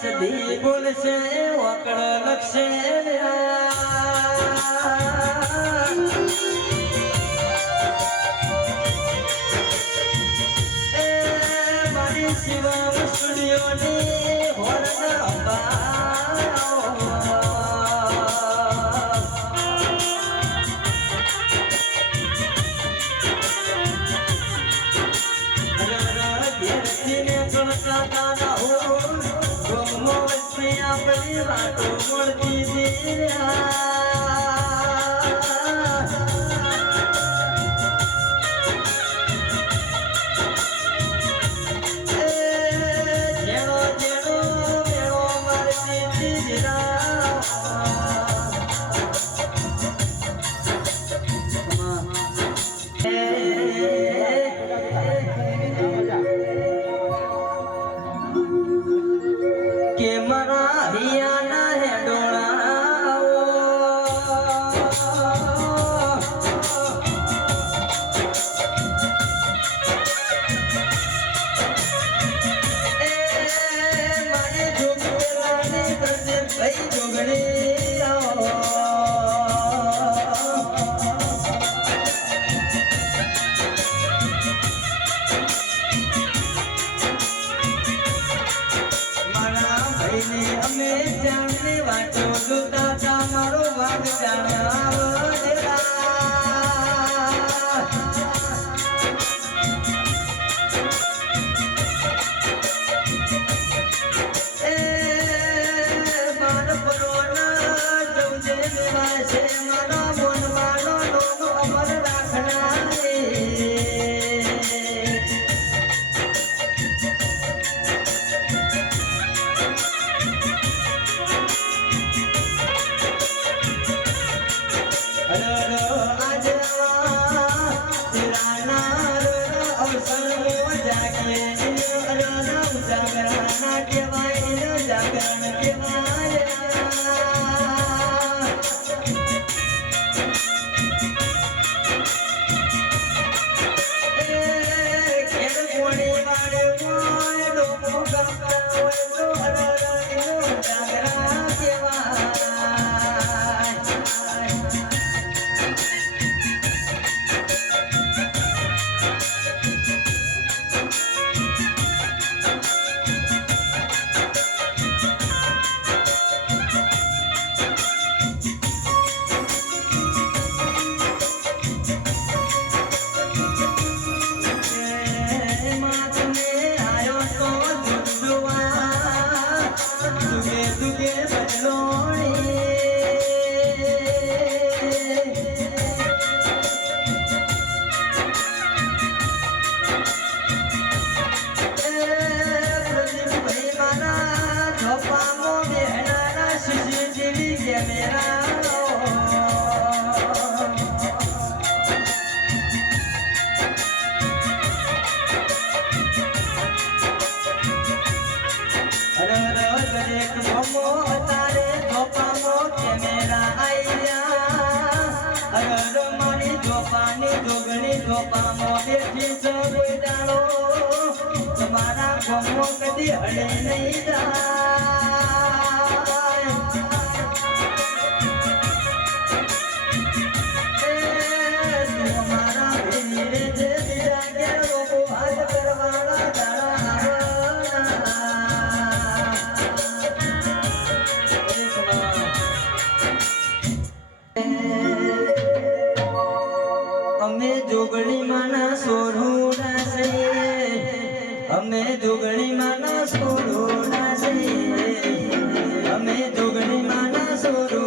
સદી બોલશે વકડ લક્ષે મારી શિવમ સ્ટુડિયોની હોરના अपनी बातों मुड़ती दिया जेड़ो जेड़ो मेड़ो मरती दिया के मरा हियाना है डोला माने जोगड़े करते भाई जोगड़े અમે જાણને વાતો જોતા તા મારો ભાગ જાણ્યા માર પરોના જવજે દેવા છે મારા મન માનો નો અમર રાખના तुम्हारा गमो कदी हड़े नहीं तुम्हारा धीरे धीरे लोगो हाथ करवाना અમે જોગણી માના સોરુડા છે અમે જોગણી માના સોરુડા છે અમે જોગણી માના સોરુડા